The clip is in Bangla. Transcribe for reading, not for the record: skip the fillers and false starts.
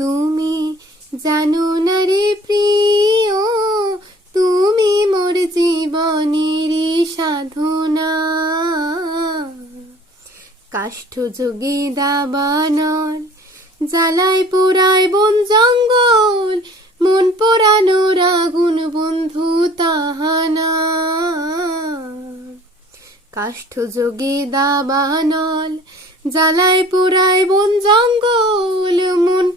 তুমি জানো না রে প্রিয়, তুমি মোর জীবনেরই সাধনা। কাষ্ঠ যোগে দাবানল, জ্বালায় পোড়ায় বন জঙ্গল, মন পোড়ানোর আগুন বন্ধু তাহানা। কাষ্ঠ যোগে দাবানল, জ্বালায় পোড়ায় বন জঙ্গল, মন